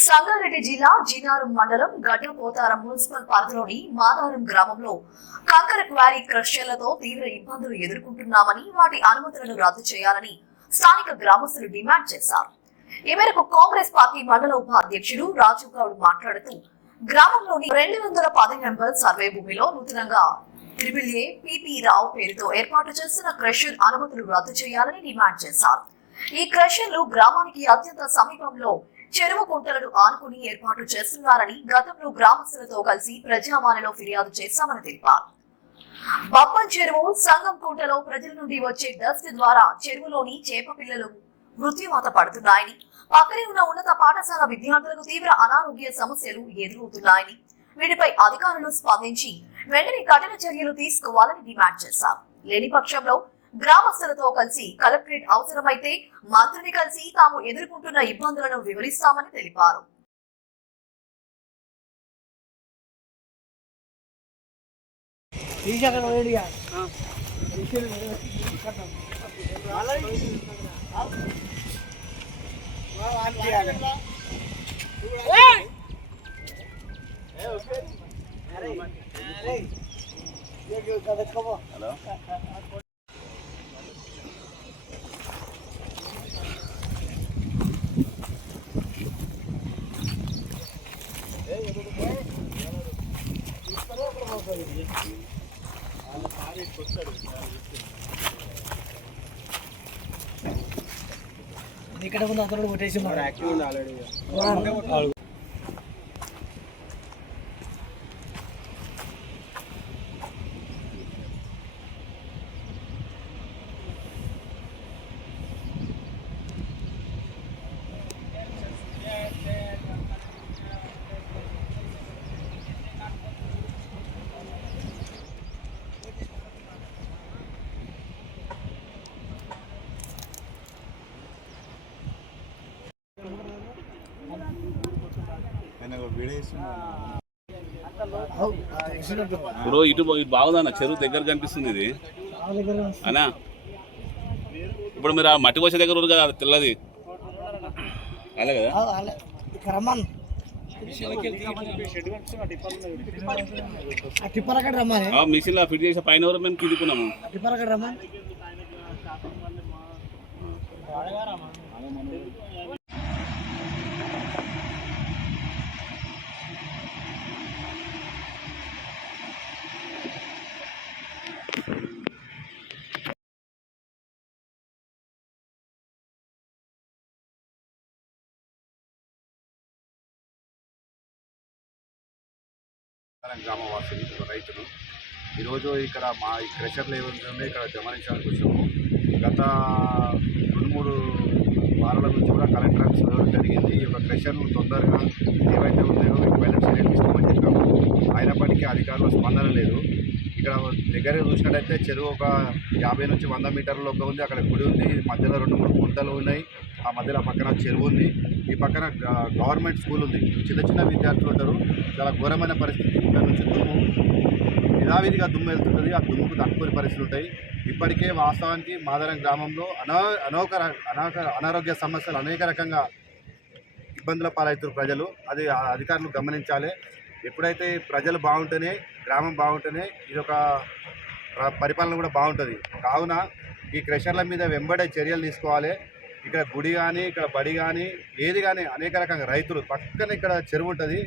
సంగారెడ్డి జిల్లా జినారం మండలం గడ్డపోతారం మున్సిపల్ పరిధిలోని మాదారం గ్రామంలో కంకర క్వారీ క్రషర్లతో తీవ్ర ఇబ్బందులు ఎదుర్కొంటున్నామని వాటి అనుమతులను రద్దు చేయాలని స్థానిక గ్రామస్తులు డిమాండ్ చేశారు. ఈ మేరకు కాంగ్రెస్ పార్టీ మండల ఉపాధ్యక్షుడు రాజు గౌడ్ మాట్లాడుతూ గ్రామంలోని రెండు వందల పది నెంబర్ సర్వే భూమిలో నూతనంగా త్రిబుల్ ఏ పిపి రావు పేరుతో ఏర్పాటు చేసిన క్రషర్ అనుమతులు రద్దు చేయాలని డిమాండ్ చేశారు. ఈ క్రషర్లు గ్రామానికి అత్యంత సమీపంలో చెరువు కుంటలను ఆనుకుని ఏర్పాటు చేస్తున్నారని గతంలో గ్రామస్తులతో కలిసి ప్రజావాణిలో ఫిర్యాదు చేశామని తెలిపారు. బప్పన్ చెరువు సంగం కుంటలో ప్రజల నుండి వచ్చే డస్ట్ ద్వారా చెరువులోని చేప పిల్లలు మృత్యువాత పడుతున్నాయని పక్కనే ఉన్న ఉన్నత పాఠశాల విద్యార్థులకు తీవ్ర అనారోగ్య సమస్యలు ఎదురవుతున్నాయని వీటిపై అధికారులు స్పందించి వెంటనే కఠిన చర్యలు తీసుకోవాలని డిమాండ్ చేశారు. లేని పక్షంలో గ్రామస్తులతో కలిసి కలెక్టరేట్ అవసరమైతే మంత్రిని కలిసి తాము ఎదుర్కొంటున్న ఇబ్బందులను వివరిస్తామని తెలిపారు. హలో ఇక్కడ ముందు అతను కొట్టేసి ఇప్పుడు ఇటు ఇటు బాగుందన్న చెరువు దగ్గర కనిపిస్తుంది ఇది. అనా ఇప్పుడు మీరు ఆ మట్టి పోసే దగ్గర ఉంది కదా అది తెల్లది అలా కదా మిషన్లో ఫిట్ చేసే పైన ఎవరు మేము కిందుకున్నాము గ్రామవాసిని ఒక రైతులు. ఈరోజు ఇక్కడ మా ఈ క్రెషర్లు ఏముంటుందో ఇక్కడ గమనించడానికి వచ్చాము. గత రెండు మూడు వారాల నుంచి కూడా కలెక్టర్ ఆఫీస్ వెళ్ళడం జరిగింది. ఈ యొక్క క్రెషర్లు తొందరగా ఏవైతే ఉన్నాయో వీటిపైన చర్యలు చెప్పాము. అయినప్పటికీ అధికారులు స్పందన లేదు. ఇక్కడ దగ్గర చూసినట్టయితే చెరువు ఒక యాభై నుంచి వంద మీటర్ల లోపు ఉంది. అక్కడ గుడి ఉంది. మధ్యలో రెండు మూడు గుంతలు ఉన్నాయి. ఆ మధ్యలో పక్కన చెరువు ఉంది. ఈ పక్కన గవర్నమెంట్ స్కూల్ ఉంది. చిన్న చిన్న విద్యార్థులు ఉంటారు. చాలా ఘోరమైన పరిస్థితి. ఇక్కడ నుంచి దుమ్ము యథావిధిగా దుమ్ము వెళ్తుంటుంది. ఆ దుమ్ముకు తక్కువ పరిస్థితులు ఉంటాయి. ఇప్పటికే వాస్తవానికి మాదరం గ్రామంలో అనో అనోక అనాక అనారోగ్య సమస్యలు అనేక రకంగా ఇబ్బందుల పాలవుతారు ప్రజలు. అది ఆ అధికారులు గమనించాలి. ఎప్పుడైతే ప్రజలు బాగుంటేనే గ్రామం బాగుంటేనే ఇది ఒక పరిపాలన కూడా బాగుంటుంది. కావున ఈ క్రెషర్ల మీద వెంబడే చర్యలు తీసుకోవాలి. ఇక్కడ గుడి కానీ ఇక్కడ బడి కానీ ఏది కానీ అనేక రకంగా రైతులు పక్కన ఇక్కడ చెరువు ఉంటుంది.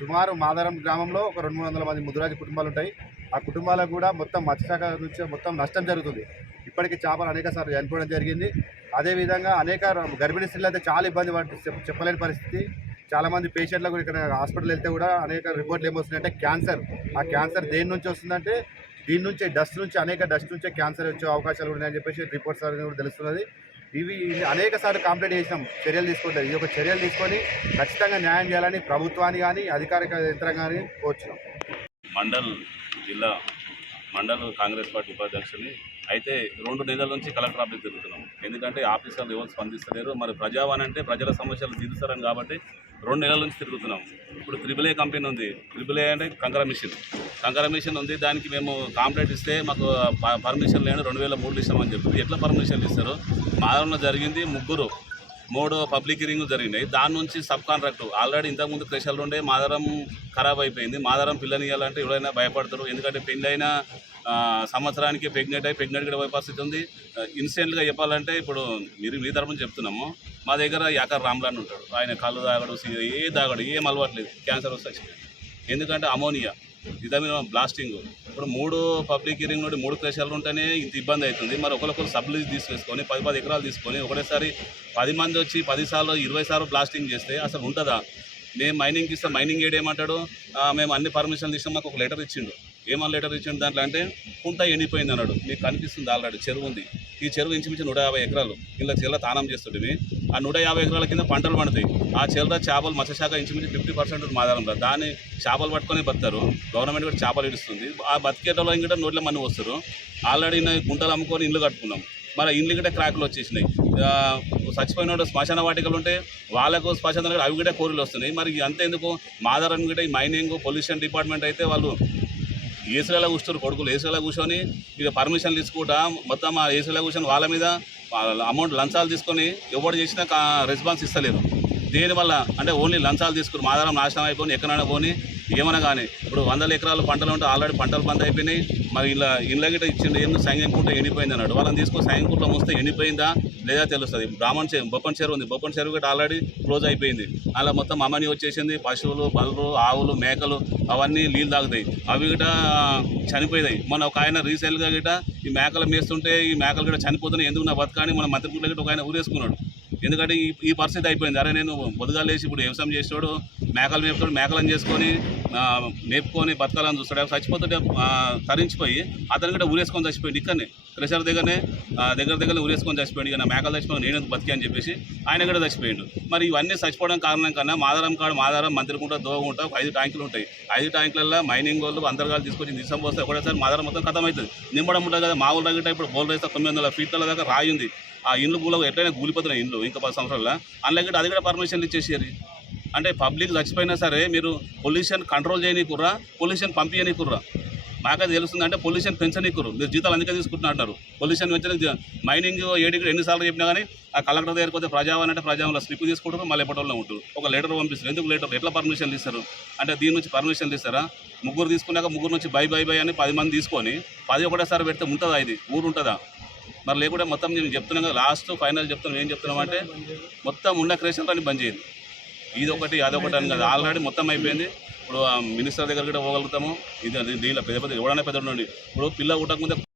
సుమారు మాదారం గ్రామంలో ఒక రెండు మూడు వందల మంది ముదురాజు కుటుంబాలు ఉంటాయి. ఆ కుటుంబాలకు కూడా మొత్తం మత్స్యశాఖ నుంచి మొత్తం నష్టం జరుగుతుంది. ఇప్పటికీ చేపలు అనేక సార్లు చనిపోవడం జరిగింది. అదేవిధంగా అనేక గర్భిణీ స్త్రీలు అయితే చాలా ఇబ్బంది పడుతుంది చెప్పలేని పరిస్థితి. చాలామంది పేషెంట్లకు కూడా ఇక్కడ హాస్పిటల్ వెళ్తే కూడా అనేక రిపోర్ట్లు ఏమొస్తున్నాయంటే క్యాన్సర్. ఆ క్యాన్సర్ దేని నుంచి వస్తుందంటే దీని నుంచి డస్ట్ నుంచి అనేక డస్ట్ నుంచే క్యాన్సర్ వచ్చే అవకాశాలు ఉన్నాయని చెప్పేసి రిపోర్ట్స్ కూడా తెలుస్తున్నది. ఇవి అనేక సార్లు కంప్లైంట్ చేసినాం. చర్యలు తీసుకుంటారు. ఇది ఒక చర్యలు తీసుకొని ఖచ్చితంగా న్యాయం చేయాలని ప్రభుత్వాన్ని కానీ అధికారిక యంత్రాంగాన్ని కోరుచున్నాం. మండల్ జిల్లా మండల్ కాంగ్రెస్ పార్టీ ఉపాధ్యక్షుని. అయితే రెండు నెలల నుంచి కలెక్టర్ ఆఫీస్ తిరుగుతున్నాం. ఎందుకంటే ఆఫీసర్లు ఎవరు స్పందిస్తలేరు. మరి ప్రజావాణి అంటే ప్రజల సమస్యలు తీరుస్తారని కాబట్టి రెండు నెలల నుంచి తిరుగుతున్నాం. ఇప్పుడు త్రిబుల్ ఏ కంపెనీ ఉంది. త్రిబుల్ ఏ అంటే కంకర మిషన్. కంకర మిషన్ ఉంది. దానికి మేము కాంప్లైంట్ ఇస్తే మాకు పర్మిషన్ లేని రెండు వేల మూడులు ఇస్తామని చెప్పి. ఎట్లా పర్మిషన్లు ఇస్తారు? మాదంలో జరిగింది ముగ్గురు. మూడు పబ్లిక్ హియరింగ్ జరిగినాయి. దాని నుంచి సబ్ కాంట్రాక్ట్. ఆల్రెడీ ఇంతకుముందు క్రెషర్లు ఉండే మాదారం ఖరాబ్ అయిపోయింది. మాదారం పిల్లనియాలంటే ఎవరైనా భయపడతారు. ఎందుకంటే పెళ్ళైన సంవత్సరానికి ప్రెగ్నెంట్ అయి ప్రెగ్నెంట్ కూడా పోయే పరిస్థితి ఉంది. ఇన్సిడెంట్గా చెప్పాలంటే ఇప్పుడు మీరు మీ తరపున చెప్తున్నాము. మా దగ్గర యాకర్ రామ్లాన్ ఉంటాడు. ఆయన కళ్ళు తాగడు ఏ తాగడు ఏం అలవాట్లేదు క్యాన్సర్ వస్తే ఎందుకంటే అమోనియా. ఇదే బ్లాస్టింగ్ ఇప్పుడు మూడు పబ్లిక్ హీరింగ్ నుండి మూడు క్రేషాలు ఉంటేనే ఇంత ఇబ్బంది అవుతుంది. మరి ఒకరికొకరు సబ్లీజ్ తీసుకొని పది పది ఎకరాలు తీసుకొని ఒకటేసారి పది మంది వచ్చి పది సార్లు ఇరవై సార్లు బ్లాస్టింగ్ చేస్తే అసలు ఉంటుందా? మేము మైనింగ్కి ఇస్తాం. మైనింగ్ ఏడు ఏమంటాడు? మేము అన్ని పర్మిషన్లు ఇస్తాం మాకు ఒక లెటర్ ఇచ్చిండు. ఏమన్నా లెటర్ ఇచ్చిండు దాంట్లో అంటే కుంట ఎండిపోయింది అన్నాడు. మీకు కనిపిస్తుంది ఆల్రెడీ చెరువు ఉంది. ఈ చెరువు ఇంచుమించు నూట యాభై ఎకరాలు. ఇలా చెల్ల తానం చేస్తుంటే ఆ నూట యాభై ఎకరాల కింద పంటలు పండుతాయి. ఆ చెల్ల చేపలు మత్స్యశాఖ ఇంచుమించు ఫిఫ్టీ పర్సెంట్ మాదారంలో దాన్ని చేపలు పట్టుకొని బతారు గవర్నమెంట్ కూడా చేపలు ఇడుస్తుంది. ఆ బతికేటలో ఇంకా నోట్ల మనీ వస్తారు. ఆల్రెడీ గుంటలు అమ్ముకొని ఇల్లు కట్టుకున్నాం. మరి ఇండ్లు కూడా క్రాకులు వచ్చేసినాయి. చచ్చిపోయిన వాళ్ళు శ్మశాన వాటికలు ఉంటే వాళ్ళకు శ్మశాన అవి కూడా కోరిలు వస్తున్నాయి. మరి అంతే ఎందుకు మాదారం కూడా ఈ మైనింగ్ పొల్యూషన్ డిపార్ట్మెంట్ అయితే వాళ్ళు ఏసులలో కూర్చోరు కొడుకులు. ఏసులలో కూర్చొని ఇక పర్మిషన్లు తీసుకుంటా మొత్తం ఆ ఏసీలో కూర్చొని వాళ్ళ మీద అమౌంట్ లంచాలు తీసుకొని ఎవరు చేసినా రెస్పాన్స్ ఇస్తలేరు దీనివల్ల అంటే ఓన్లీ లంచాలు తీసుకుని మాదారం నాశనం అయిపోయి ఎక్కడైనా పోని ఏమైనా కానీ. ఇప్పుడు వందల ఎకరాలు పంటలు ఉంటే ఆల్రెడీ పంటలు బంద్ అయిపోయినాయి. మరి ఇలా ఇళ్ళ గిట్ట ఇచ్చిండు ఏందో సంగంకుంట ఎండిపోయింది అన్నాడు. వాళ్ళని తీసుకొని సంగంకుంట మూస్తే ఎండిపోయిందా లేదా తెలుస్తుంది. బ్రాహ్మణ్ చెరువు బొప్పన్ చెరువు ఉంది. బొప్పన్ చెరువు కూడా ఆల్రెడీ క్లోజ్ అయిపోయింది. అలా మొత్తం అమని వచ్చేసింది. పశువులు బల్లు ఆవులు మేకలు అవన్నీ నీళ్ళు తాగుతాయి. అవి గిట చనిపోయినాయి. మన ఒక ఆయన రీసెంట్గా గిట ఈ మేకలు మేస్తుంటే ఈ మేకలు కూడా చనిపోతున్నాయి. ఎందుకు నా బతకాని మన మంత్రిగుడ్ల గిట్ట ఒక ఆయన ఊరేసుకున్నాడు. ఎందుకంటే ఈ ఈ పరిస్థితి అయిపోయింది. అరే నేను బొదగాలేసి ఇప్పుడు వ్యవసాయం చేసేవాడు మేకలు మేపుతాడు మేకలను చేసుకొని మేపుకొని బతకాలని చూస్తాడు. చచ్చిపోతుంటే తరించిపోయి అతను కూడా ఊరేసుకొని చచ్చిపోయింది ఇక్కడనే. క్రెషర్ దగ్గరనే దగ్గర దగ్గర ఉరేసుకొని చచ్చిపోయింది ఇక మేకలు చచ్చిపోయి నేను ఎందుకు బతికి అని చెప్పేసి ఆయన కూడా చచ్చిపోయిండు. మరి ఇవన్నీ చచ్చిపోవడం కారణం కన్నా మాదారం కాడు మాదారం మంత్రికుంట దోగుంట ఐదు ట్యాంకులు ఉంటాయి. ఐదు ట్యాంకులలో మైనింగ్ వాళ్ళు అందరగాలు తీసుకొచ్చి నిజం పోస్తే ఒకటేసారి మాదారం మొత్తం ఖతం అవుతుంది నింపడం ఉంటుంది కదా మా ఊళ్ళో గిట్ట ఇప్పుడు బోల్ రైస్తే తొమ్మిది వందల ఫీట్ల దాకా రాయి ఉంది. ఆ ఇండ్లు పూల ఎట్లయినా కూలిపోతున్నాయి ఇండ్లు ఇంకా పది సంవత్సరాల అందులో కూడా అది కూడా పర్మిషన్లు ఇచ్చేసారు అంటే పబ్లిక్ చచ్చిపోయినా సరే మీరు పొల్యూషన్ కంట్రోల్ చేయనీకుర్రా పొల్యూషన్ పంపించనీకుర్రా బాగా తెలుస్తుంది అంటే పొల్యూషన్ పెంచనిక్కరు మీరు జీతాలు అందుకే తీసుకుంటున్నారు పొల్యూషన్ పెంచిన మైనింగ్ ఏడికి ఎన్నిసార్లు చెప్పినా కానీ ఆ కలెక్టర్ దగ్గరికి పోతే ప్రజావాణి అంటే ప్రజావాణిలో స్లిప్ తీసుకుంటారు మళ్ళీ ఎప్పటిలో ఉంటారు. ఒక లెటర్ పంపిస్తారు. ఎందుకు లెటర్? ఎట్లా పర్మిషన్లు ఇస్తారు అంటే దీని నుంచి పర్మిషన్లు ఇస్తారా ముగ్గురు తీసుకున్నాక ముగ్గురు నుంచి బై బై బై అని పది మంది తీసుకొని పది ఒకటేసారి పెడితే ఉంటుందా ఇది? ఊరు ఉంటుందా? మరి లేకుంటే మొత్తం నేను చెప్తున్నాను కదా లాస్ట్ ఫైనల్ చెప్తున్నాం ఏం చెప్తున్నాం అంటే మొత్తం ఉన్న క్రేషన్ అని బంద్ చేయండి. ఇది ఒకటి అదొకటి అని కాదు. ఆల్రెడీ మొత్తం అయిపోయింది. ఇప్పుడు ఆ మినిస్టర్ దగ్గర కూడా పోగలుగుతాము. ఇది దీనిలో పెద్ద పెద్ద ఎవడైనా పెద్ద ఉండండి. ఇప్పుడు పిల్ల ముందే